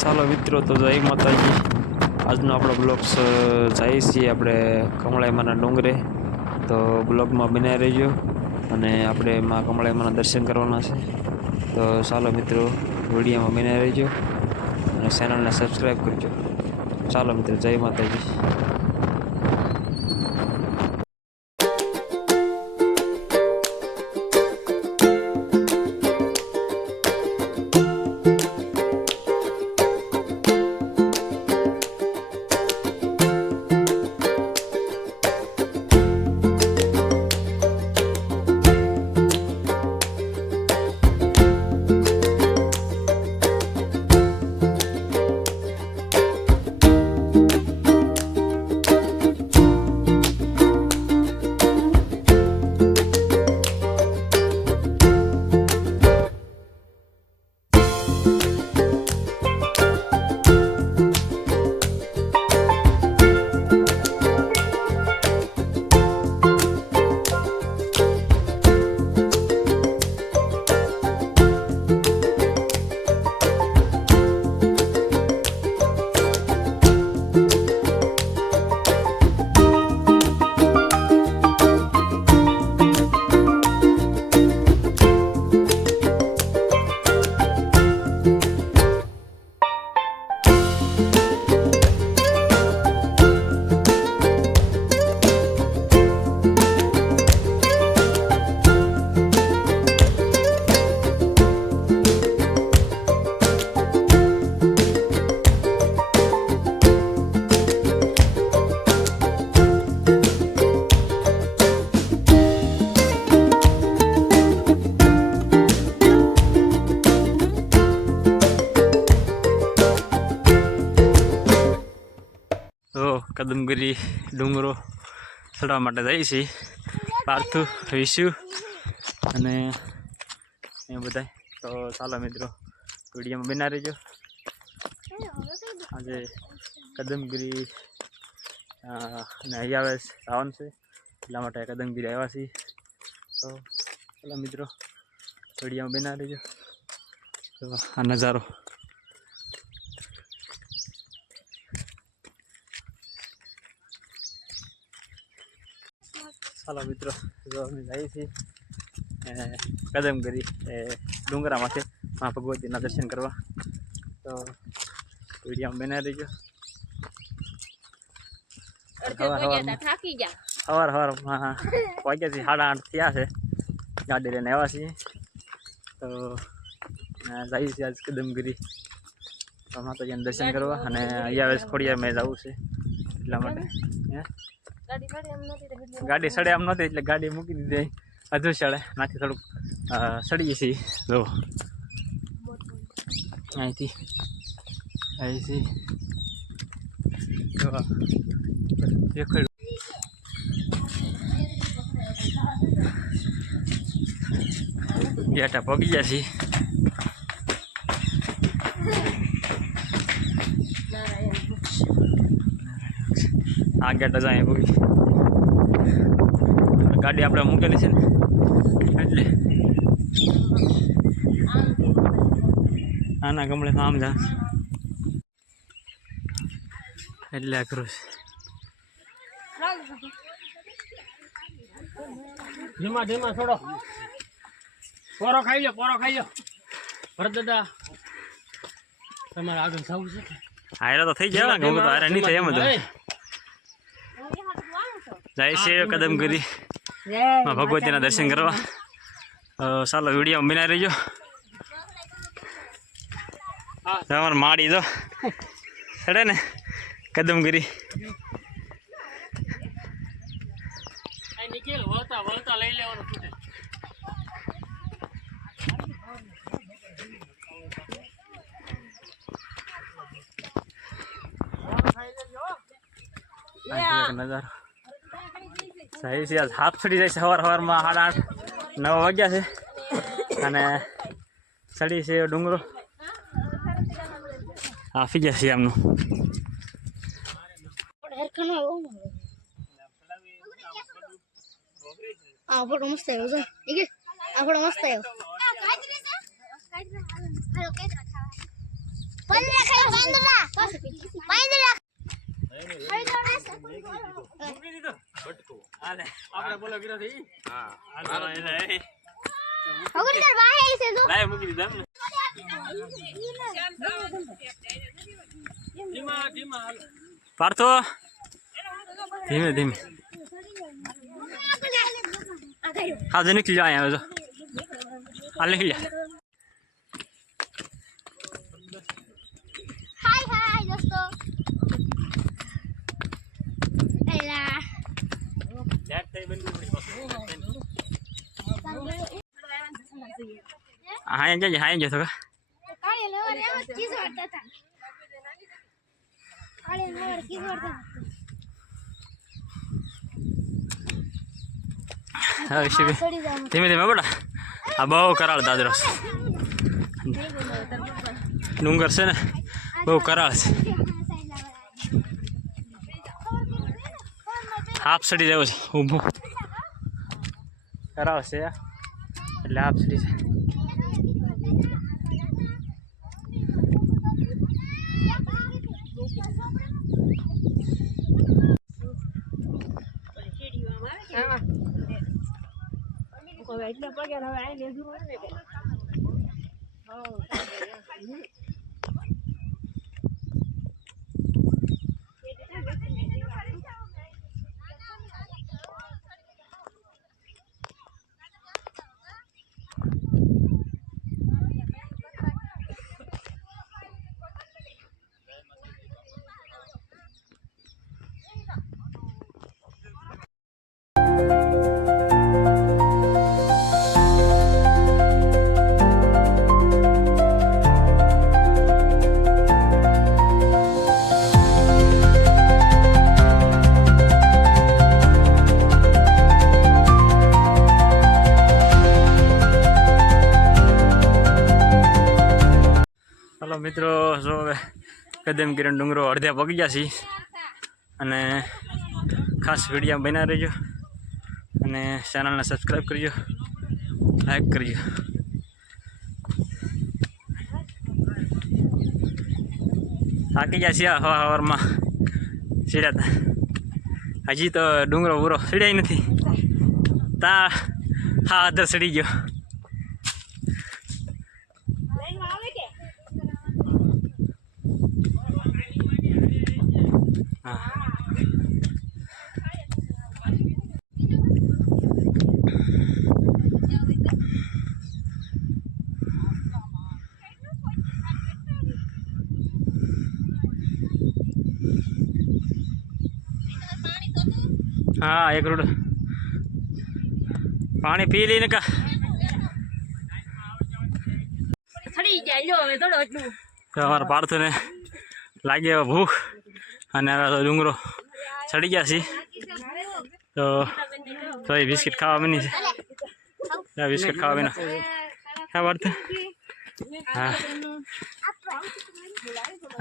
ચાલો મિત્રો, તો જય માતાજી. આજનો આપણો બ્લોગ્સ જાય છીએ આપણે કમળાઈમાના ડુંગરે. તો બ્લોગમાં બનાવી રહેજો અને આપણે માં કમળાઈમાના દર્શન કરવાના છે. તો ચાલો મિત્રો, વિડીયોમાં બનાવી રહેજો અને ચેનલને સબસ્ક્રાઈબ કરજો. ચાલો મિત્રો, જય માતાજી. તો કદમગીરી ડુંગરો ચડવા માટે જઈએ છીએ. પાર્થુ, વિશુ અને એ બધા. તો ચાલો મિત્રો, વિડીયોમાં બના રહેજો. આજે કદમગીરી અને અહીંયા આવવાનું છે, એટલા માટે કદમગીરી આવ્યા છીએ. તો ચાલો મિત્રો, વિડીયોમાં બના રહેજો. તો આ નજારો ચાલો મિત્રો, જો અમે જઈએ છીએ કદમગીરી ડુંગરા માથે મા ભગવતીના દર્શન કરવા. તો વિડીયોમાં બના રહીજો. સવારમાં વાગ્યા છે 8:30 થયા છે, ગાડી લઈને આવ્યા છીએ. તો જઈએ છીએ આજ કદમગીરી માતાજીના દર્શન કરવા. અને અહીંયા ખોડિયારમાં જવું છે, એટલા માટે ગાડી સડે એમ નહોતી એટલે ગાડી મૂકી દીધી અધુ સડે નાથી થોડુંક સડીએ છીએ. જો અહીંથી ગેટા પગી ગયા છીએ. આ ગેટા જાય પગી ગાડી આપણે મૂકેલી છે ને, એટલે આના ગમડે આમ જા એટલે અઘરું છે. ધીમા ધીમા છોડો. પોરો ખાઈ લો, પોરો ખાઈ લો. ભરત દાદા તમારે આગળ જવું છે. હાયરા તો થઈ જાય ને, ગમે તો હાયરા નહીં થાય એમ જ જાય છે કદમગીરી ભગવતીના દર્શન કરવા. ચાલો વિડીયો બનાવી રહેજો. તમારે માડી દો ચડે ને કદમગીરી. નિકેલ વળતા વળતા લઈ લેવાનું છૂટે. નજારો સહી છે. હાથ ચડી જાય છે સવારમાં 8:30-9 વાગ્યા છે અને ચડી છે ડુંગરો. આફી ગયા છે આમનું. ફોટો મસ્ત આવ્યો છે. આ ફોટો મસ્ત આવ્યો. આપણે બોલો કર્યો છે ઈ? અગર વાહેલ છે જો ધીમા ધીમા હાલ. પાર્થો ધીમે ધીમે હા જે નીકળી જાય હવે જો હાલ નીકળી જા હાય દોસ્તો એલા લેટ થઈ બંધ કરી હા એમ જજે હા એમ જતો કાળે લેવાને એમ જ ચીઝ વાળતા હતા કાળે લેવાને ચીઝ વાળતા હા શિવે છોડી જાવ ધીમે ધીમે બેટા આ બહુ કરાળ દાદરો છે ડુંગર છે ને બહુ કરાળ છે હાફ સડી રહ્યો છે ઊભું કરાળ છે એટલે હાફ સડી છે હલો મિત્રો જો હવે કદમ કિરણ ડુંગરો અડધે પગી ગયા છીએ અને ખાસ વિડીયો બના રહેજો અને ચેનલને સબસ્ક્રાઈબ કરજો લાઈક કરજો થાકી ગયા છીએ હવારમાં સીડ્યા હતા હજી તો ડુંગરો પૂરો સીડ્યાય નથી તા હા અધર સડી ગયો हाँ एक रोड पानी पी ली का हमारा पार्थ ने लागे भूख અને ડુંગરો ચડી ગયા છે તો એ બિસ્કિટ ખાવા બની છે બિસ્કિટ ખાવા બના હા પાર્થ હા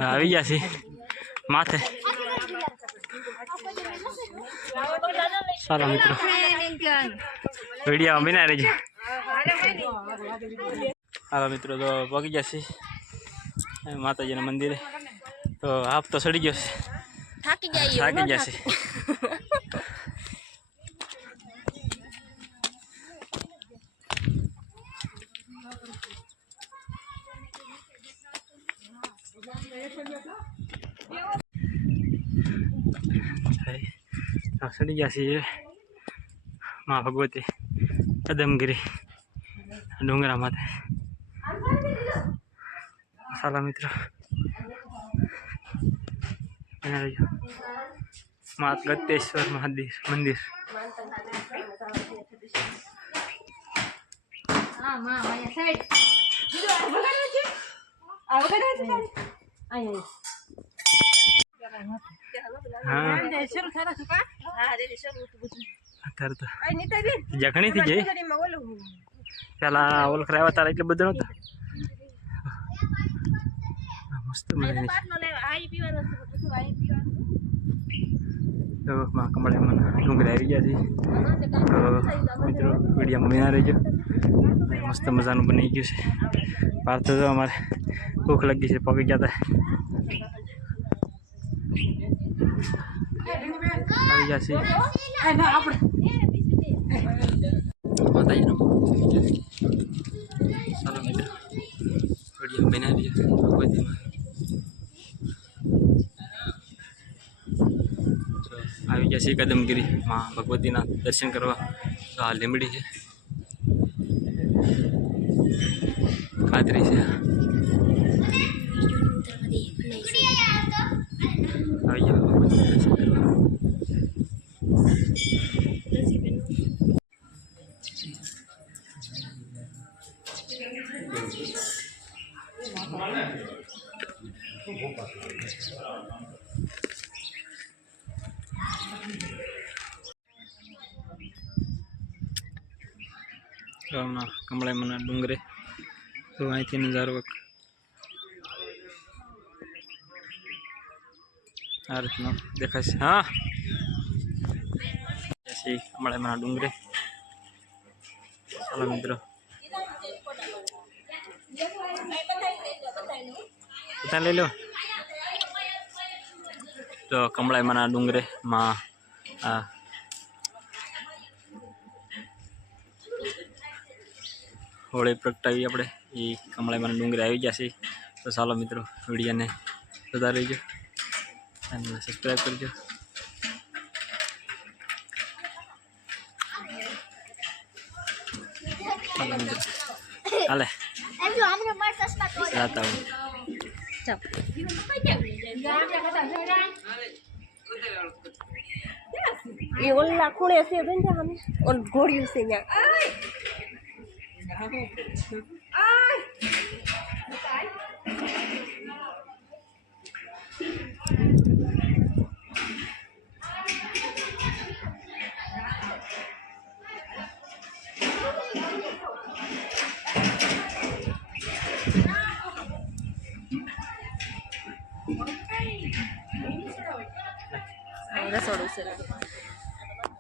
આવી ગયા છે માથે સારા મિત્રો વિડીયો બના રહેજો હાલો મિત્રો તો પગી ગયા છે માતાજીના મંદિરે તો હાફ તો સડી ગયો છે થાકી ગયા છે સડી ગયા છીએ માં ભગવતી કદમગીરી ડુંગરા માથે સાલા મિત્રો માં ગત્તેશ્વર મહાદેવ મંદિર અત્યારે તો જખણી થી જઈ પેલા ઓળખાયા તારા એટલે બધું નતું મસ્ત માં કમળામાં ડુંગર આવી ગયા છે તો મિત્રો વિડીયોમાં બના રહેજો મસ્ત મજાનું બની ગયું છે પાર્થ તો અમારે ભૂખ લાગી છે પગી ગયા હતા આવી જશે ચાલો મિત્રો વિડીયો બનાવી ભગવતીમાં આવી જશે કદમગીરી માં ભગવતીના દર્શન કરવા. તો આ લીમડી છે, ખાતરી છે. આવી જાઓ ભગવતીના દર્શન કરવા. કમળાઈમાના ડુંગરે તો અહીંથી નજારો આ રીતનો દેખાય છે. હા કમળાઈમાના ડુંગરે ચાલો મિત્રો બધા લઈ લો. તો કમળાઈમાના ડુંગરે માં આ હોળી પ્રગટાવી આપણે એ કમળાઈમાના ડુંગરે આવી જશે. તો ચાલો મિત્રો વિડીયોને જોતા રહેજો અને સબસ્ક્રાઈબ કરજો. ચાલો મિત્રો હાલે જાતા હું. ये ओला खूणे से बन जा हम और घोड़ियों से यहाँ रसोड़ू से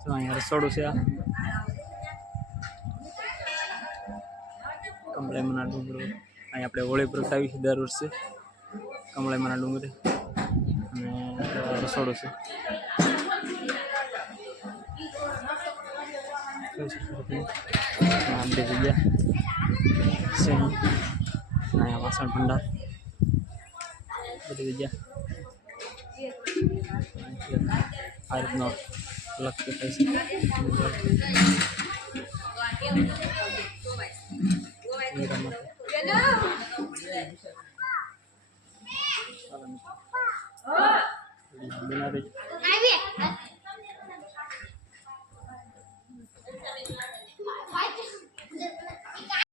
તો અહીંયા રસોડું છે. આ કમળાઈમાના ડુંગરો અહીં આપણે હોળી પ્રગટાવી છે દર વર્ષે કમળાઈમાના ડુંગરે. અને રસોડું છે. આ બધી જગ્યા છે. અહીંયા વાસણ ભંડાર બધી જગ્યા આ રીતનો અલગ દેખાય છે.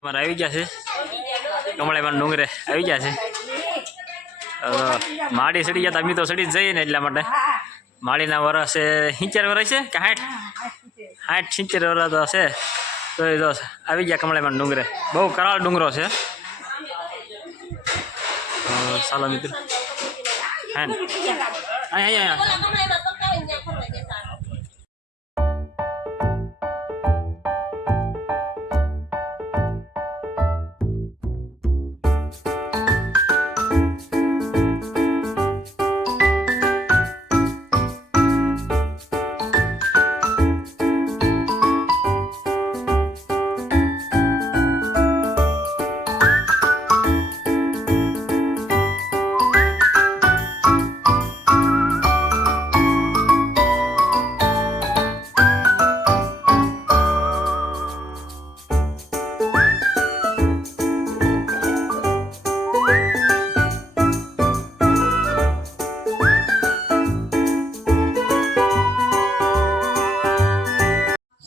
અમારે આવી ગયા છે કમળાઈમાના ડુંગરે આવી ગયા છે. માડી સડી ગયા અમે તો સડી જ જઈએ ને એટલા માટે. માળીના વર્ષ 70 વર્ષ છે કે 60 70 વર્ષ તો છે. તો એ તો આવી ગયા કમળાઈમાના ડુંગરે. બહુ કરાળ ડુંગરો છે. ચાલો મિત્રો હા અહીંયા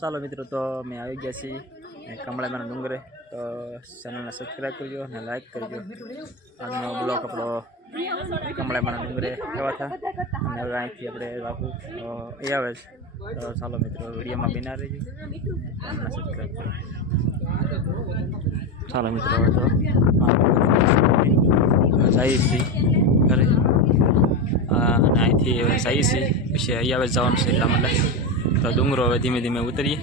ચાલો મિત્રો તો અમે આવી ગયા છીએ કમળાઈમાના ડુંગરે. તો ચેનલને સબસ્ક્રાઈબ કરજો અને લાઈક કરજો. આજનો બ્લોગ આપણો કમળાઈમાના ડુંગરે એવા હતા અને હવે અહીંથી આપણે રાખવું એ આવે છે. તો ચાલો મિત્રો વિડીયોમાં બિના રહેજો ચેનલને સબસ્ક્રાઈબ કરજો. ચાલો મિત્રો હવે તો જઈએ છીએ ઘરે અને અહીંથી જઈએ છીએ પછી અહીંયા આવે જવાનું છે એટલા માટે. તો ડુંગરો હવે ધીમે ધીમે ઉતરીએ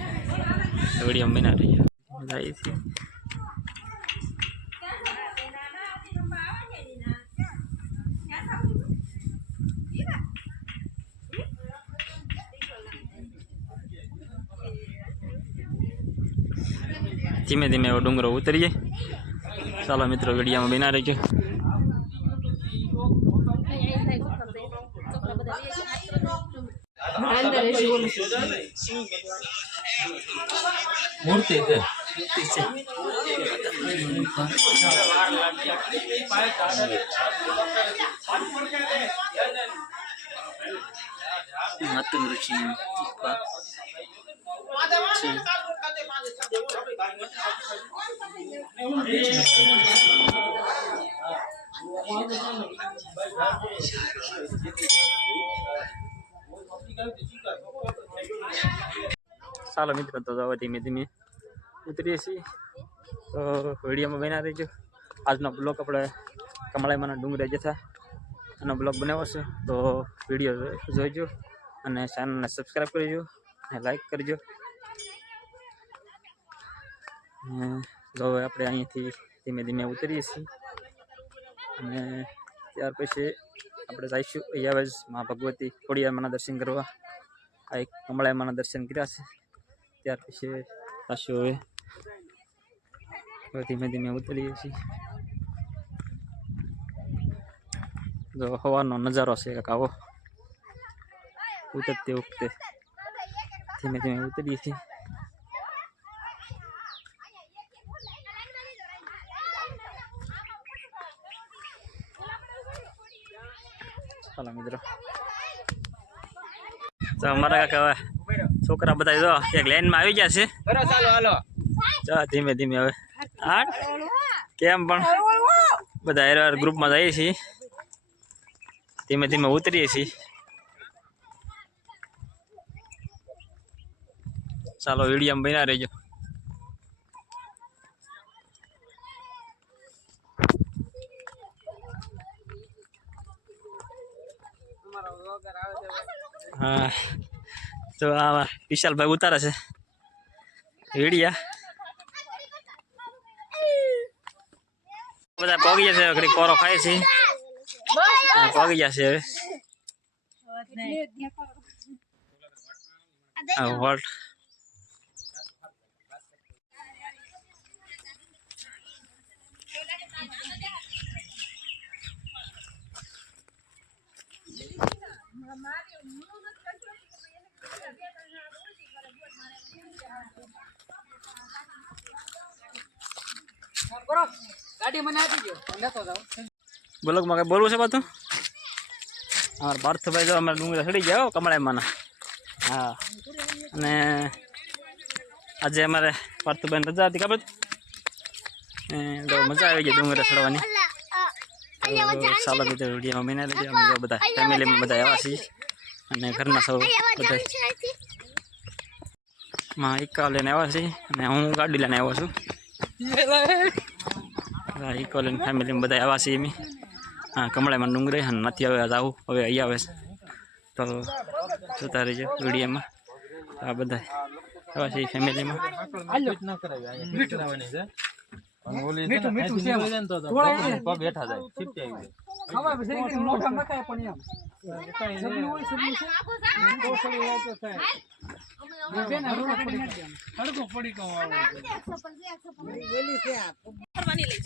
વિડીયો બના રહીએ જઈએ છીએ. ધીમે ધીમે એવો ડુંગરો ઉતરીએ. ચાલો મિત્રો વિડીયોમાં બના રહેજો. મૂર્તિ છે. ચાલો મિત્રો તો હવે ધીમે ધીમે ઉતરીએ છીએ. તો વિડીયોમાં બના રહીજો. આજનો બ્લોગ આપણે કમળાઈમાંના ડુંગરે જતા એનો બ્લોગ બનાવ્યો છે. તો વિડીયો જોઈજો અને ચેનલને સબસ્ક્રાઈબ કરજો અને લાઈક કરજો. તો હવે આપણે અહીંયાથી ધીમે ધીમે ઉતરીએ છીએ અને ત્યાર પછી આપણે જઈશું અહીંયા જ મા ભગવતી ખોડિયારમાંના દર્શન કરવા. આ એક કમળાઈમાંના દર્શન કર્યા છે. ત્યાર પછી પાછું હવે ધીમે ધીમે ઉતરીએ છીએ. જો હવાનો નજારો છે એક આવો. ઉતરતી વખતે ધીમે ધીમે ઉતરીએ છીએ. ચાલો મિત્રો તો અમારા કાકા હવે છોકરા બધા જો એક લાઈનમાં આવી ગયા છે. ચાલો ધીમે ધીમે હવે કેમ પણ બધા હેર ગ્રુપમાં જઈએ છીએ. ધીમે ધીમે ઉતરીએ છીએ. ચાલો વિડીયોમાં બના રહેજો. હા તો આ વિશાલભાઈ ઉતારે છે વિડીયા. બધા પગી જશે ઘડી કોરો ખાય છે. પગી જશે હવે વોલ્ટ. બ્લોગમાં કઈ બોલવું છે પાછું? અમારા પાર્થભાઈ જો અમારા ડુંગરા ચડી ગયા કમળાઈમાંના. હા અને આજે અમારે પાર્થભાઈ રજા હતી ખબર તો મજા આવી ગઈ ડુંગરા ચડવાની. ચાલો બીજા વિડીયોમાં બના લેજો. અમે બધા ફેમિલીમાં બધા આવ્યા છીએ અને ઘરના સૌ બધા માં ઇક્કા લઈને આવ્યા છીએ અને હું ગાડી લઈને આવ્યો છું. ઇકો લઈને ફેમિલીમાં બધા આવ્યા છીએ અમે. હા કમળાઈમાં ડુંગરે અને નથી હવે આવું હવે અહીં આવે છે. તો જોતા રહીજો વિડીયોમાં. આ બધા આવ્યા છીએ ફેમિલીમાં.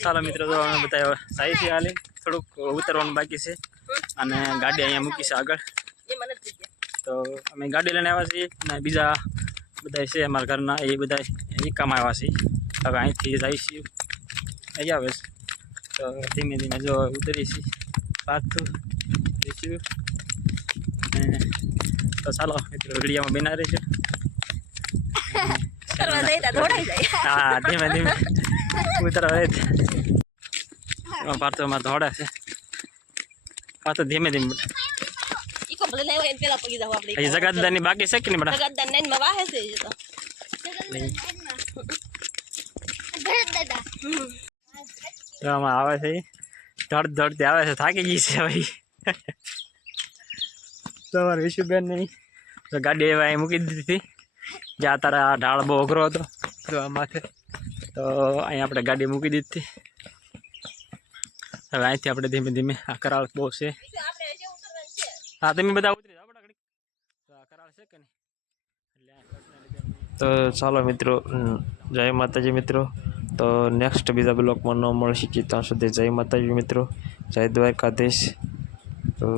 ચાલો મિત્રો તો અમે બધા જાય છે. હાલી થોડુંક ઉતરવાનું બાકી છે અને ગાડી અહીંયા મૂકી છે આગળ. તો અમે ગાડી લઈને આવ્યા છીએ અને બીજા બધા છે અમારા ઘરના એ બધા ઇકામાં આવ્યા છીએ. હવે અહીંથી જાય છીએ અહીં આવે છે. તો ધીમે ધીમે જો ઉતરી છીએ પાછું જઈશું. તો ચાલો મિત્રો વિડીયોમાં બના રહેજો. હા ધીમે ધીમે ઉતરવા પાછું અમારે દોડે છે. પાછું ધીમે ધીમે જગતદારની બાકી છે કે નહીં બડા? આમાં આવે છે ધડ ધડતી આવે છે. થાકી ગઈ છે ભાઈ. તો અમારે વિશુબેન નહીં તો ગાડી એવા અહીં મૂકી દીધી હતી. જ્યાં તારા ઢાળ બહુ અઘરો હતો તો આ માથે તો અહીં આપણે ગાડી મૂકી દીધી. હવે અહીંથી આપણે ધીમે ધીમે આ કરાળ બહુ છે. હા તમે બધા ઉતરી જાઓ બટા ઘડી. તો આ કરાળ છે કે નહીં એટલે તો ચાલો મિત્રો, જય માતાજી મિત્રો. તો નેક્સ્ટ બીજા બ્લોગમાં ન મળી શકીએ ત્યાં સુધી જય માતાજી મિત્રો, જય દ્વારકાધીશ. તો